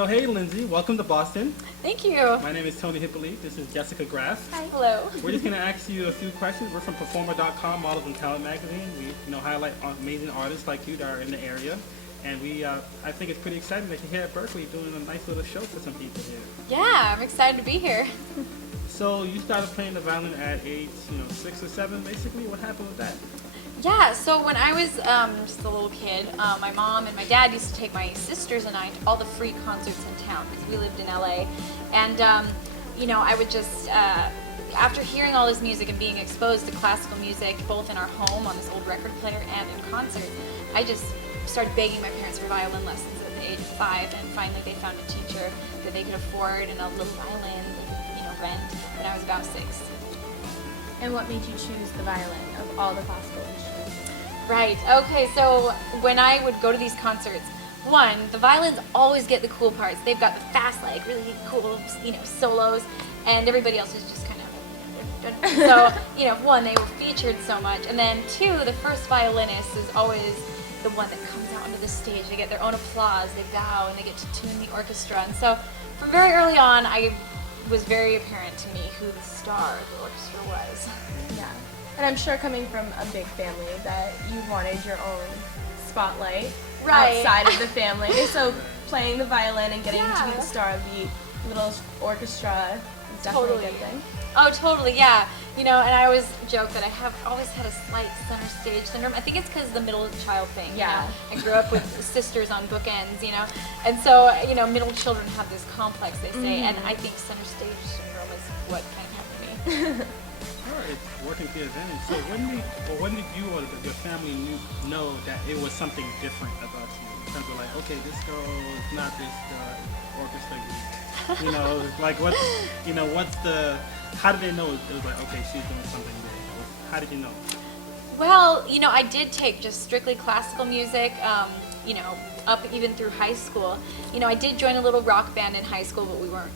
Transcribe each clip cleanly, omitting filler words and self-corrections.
So hey Lindsey, welcome to Boston. Thank you. My name is Tony Hyppolite. This is Jessica Graf. Hi. Hello. We're just going to ask you a few questions. We're from Performer.com, Models and Talent Magazine. We highlight amazing artists like you that are in the area. And I think it's pretty exciting that you're here at Berklee doing a nice little show for some people here. Yeah, I'm excited to be here. So you started playing the violin at age 6 or 7 basically. What happened with that? Yeah, so when I was just a little kid, my mom and my dad used to take my sisters and I to all the free concerts in town because we lived in LA. And, I would just, after hearing all this music and being exposed to classical music, both in our home on this old record player and in concert, I just started begging my parents for violin lessons at the age of 5. And finally they found a teacher that they could afford and a little violin they could, rent when I was about 6. And what made you choose the violin of all the classical instruments? Right. Okay, so when I would go to these concerts, the violins always get the cool parts. They've got the fast, really cool, solos, and everybody else is just kind of... So, they were featured so much. And then 2, the first violinist is always the one that comes out onto the stage. They get their own applause, they bow, and they get to tune the orchestra. And so from very early on, it was very apparent to me who the star of the orchestra was. Yeah. And I'm sure coming from a big family that you wanted your own spotlight outside of the family. So playing the violin and getting to be the star of the little orchestra is definitely a good thing. Oh, totally, yeah. And I always joke that I have always had a slight center stage syndrome. I think it's because of the middle child thing. Yeah. I grew up with sisters on bookends, And so, middle children have this complex, they say, and I think center stage syndrome is what kind of happened to me. Sure, it's working to your advantage. So when did you or your family know that it was something different about you? In terms of okay, this girl is not this orchestra geek. How did they know it was okay, she's doing something big? How did you know? Well, I did take just strictly classical music, up even through high school. I did join a little rock band in high school, but we weren't,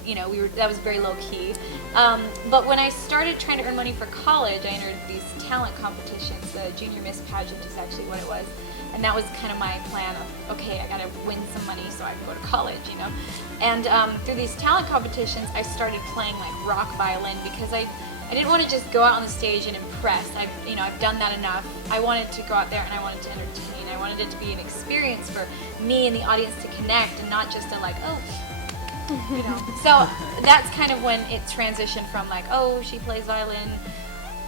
that was very low key. But when I started trying to earn money for college, I entered these talent competitions. The Junior Miss pageant is actually what it was. And that was kind of my plan of, okay, I gotta win some money so I can go to college, And through these talent competitions, I started playing rock violin because I didn't want to just go out on the stage and impress. I've done that enough. I wanted to go out there and I wanted to entertain. I wanted it to be an experience for me and the audience to connect and not just a So that's kind of when it transitioned from she plays violin,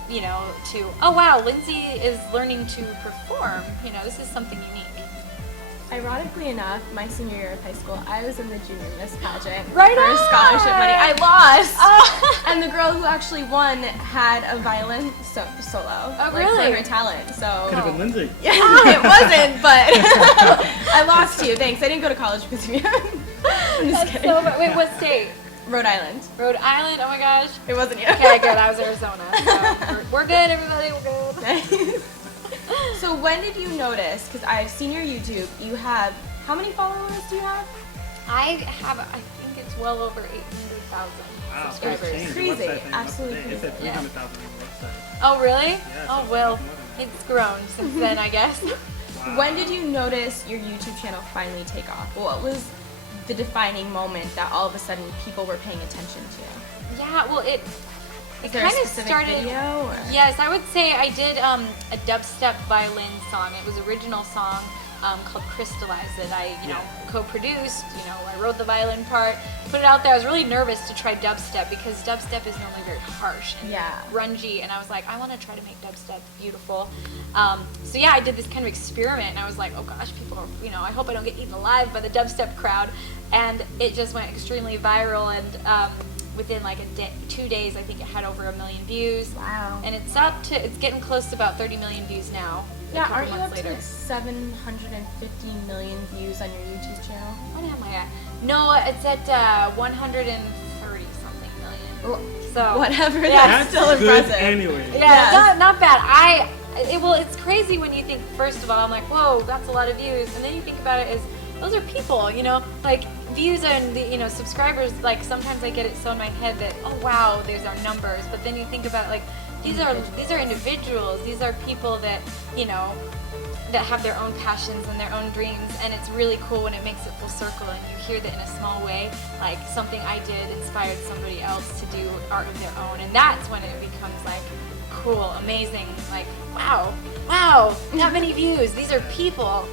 to, oh wow, Lindsey is learning to perform. This is something unique. Ironically enough, my senior year of high school, I was in the Junior Miss pageant Right for on! scholarship money. I lost! Oh. And the girl who actually won had a violin solo really? for her talent. So Could have been Lindsey. Yeah, it wasn't, but I lost to you. Thanks. I didn't go to college because of you. I'm just kidding. Wait, what state? Rhode Island. Rhode Island? Oh my gosh. It wasn't you. Okay, good. I was Arizona. So we're good, everybody. We're good. So when did you notice, because I've seen your YouTube, you have, how many followers do you have? I think it's well over 800,000 Wow, subscribers. Crazy. Absolutely It said crazy. 300,000 on the website. Oh, really? Yeah, Oh, so well, more than that. it's grown since then, I guess. Wow. When did you notice your YouTube channel finally take off? What was the defining moment that all of a sudden people were paying attention to? Yeah, well, it Is there kind a of specific started. video? Or? Yes, I would say I did a dubstep violin song. It was an original song called Crystallize that I co-produced. I wrote the violin part, put it out there. I was really nervous to try dubstep because dubstep is normally very harsh and grungy, and I was like, I want to try to make dubstep beautiful. So yeah, I did this kind of experiment, and I was like, oh gosh, people are, I hope I don't get eaten alive by the dubstep crowd, and it just went extremely viral, and within 2 days, I think it had over 1 million views. Wow. And it's getting close to about 30 million views now. Yeah, aren't you up to 750 million views on your YouTube channel? What am I at? No, it's at 130 something million. So whatever, yeah. that's still good impressive. anyway. Yeah, not bad. It's crazy when you think, first of all, I'm like, whoa, that's a lot of views. And then you think about it as, those are people, views and the, subscribers, sometimes I get it so in my head that, oh wow, there's our numbers. But then you think about it, these are individuals. These are people that, that have their own passions and their own dreams, and it's really cool when it makes it full circle and you hear that in a small way, like something I did inspired somebody else to do art of their own, and that's when it becomes like cool, amazing, like wow, that many views. These are people.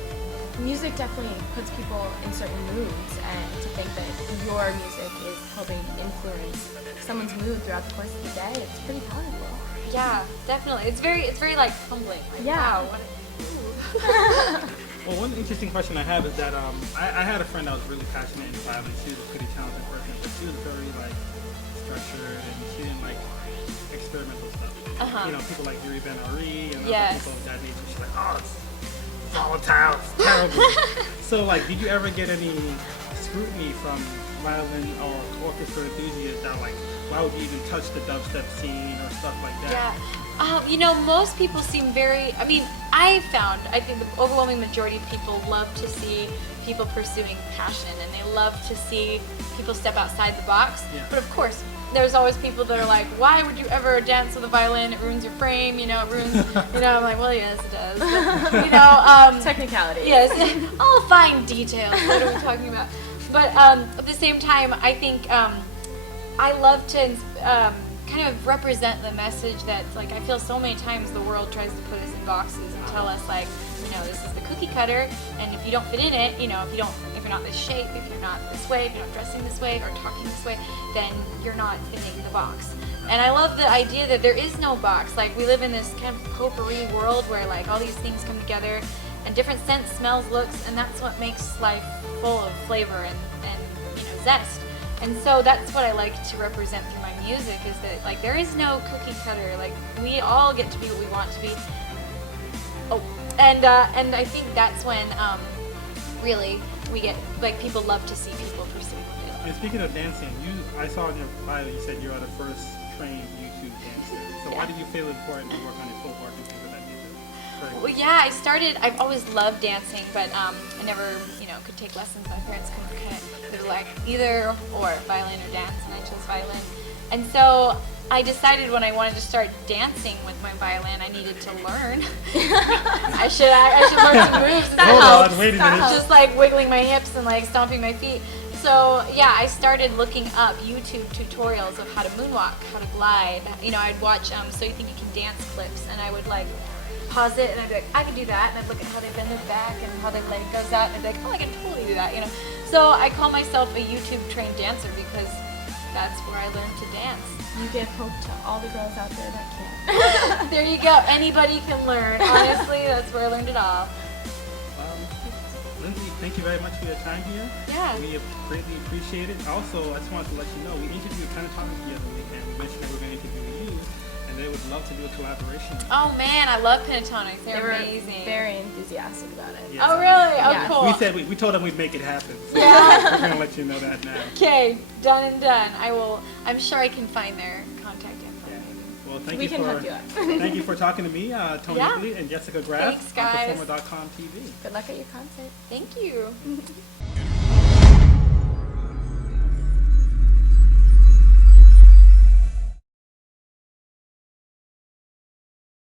Music definitely puts people in certain moods, and to think that your music is helping influence someone's mood throughout the course of the day, it's pretty powerful. Yeah, definitely. It's very like humbling. Like, yeah. Wow. Well, one interesting question I have is that I had a friend that was really passionate in violin. She was a pretty talented person, but she was very like structured and she didn't like experimental stuff. People like Yuri Ben-Ari and other people of that nature. She's like, oh, it's volatile, it's terrible. So, like, did you ever get any scrutiny from violin or orchestra enthusiasts that like, why would you even touch the dubstep scene or stuff like that? Yeah. Most people seem very, I think the overwhelming majority of people love to see people pursuing passion, and they love to see people step outside the box. Yeah. But of course, there's always people that are like, why would you ever dance with a violin? It ruins your frame, it ruins, I'm like, well, yes, it does. But, technicality. Yes, all fine details. What are we talking about? But at the same time, I think I love to kind of represent the message that, like, I feel so many times the world tries to put us in boxes and tell us, like, this is the cookie cutter, and if you don't fit in it, if you're not this shape, if you're not this way, if you're not dressing this way or talking this way, then you're not fitting the box. And I love the idea that there is no box. Like, we live in this kind of potpourri world where, like, all these things come together and different scents, smells, looks, and that's what makes life full of flavor and zest. And so that's what I like to represent through my music, is that, like, there is no cookie cutter. Like, we all get to be what we want to be. And I think that's when really we get, like, people love to see people pursue it. And speaking of dancing, I saw in your bio you said you are the first trained YouTube dancer. So why did you feel it important to work on your footwork and things of that nature? Well, yeah, I've always loved dancing, but I never, could take lessons. My parents couldn't it was like either or, violin or dance, and I chose violin. And so I decided when I wanted to start dancing with my violin, I needed to learn. I should learn some moves. Hold on, wait a minute. Just like wiggling my hips and like stomping my feet. So yeah, I started looking up YouTube tutorials of how to moonwalk, how to glide. I'd watch So You Think You Can Dance clips, and I would like pause it, and I'd be like, I can do that, and I'd look at how they bend their back and how their leg goes out, and I'd be like, oh, I can totally do that, So I call myself a YouTube trained dancer because that's where I learned to dance. You give hope to all the girls out there that can't. There you go. Anybody can learn. Honestly, that's where I learned it all. Lindsey, thank you very much for your time here. Yeah. We greatly appreciate it. Also, I just wanted to let you know, we interviewed Pentatonic the other week, and we mentioned that we're going to interview you, and they would love to do a collaboration. Oh man, I love Pentatonic. They They're were amazing. very enthusiastic about it. Yeah. Oh really? Oh Yeah. cool. We told them we'd make it happen. So Yeah. we're going to let you know that now. Okay, done and done. I'm sure I can find their contact info. Yeah. Well, thank We you can for hook you up. thank you for talking to me, Tony Yeah. Hyppolite and Jessica Graf Thanks, guys. on Performer.com TV. Good luck at your concert. Thank you.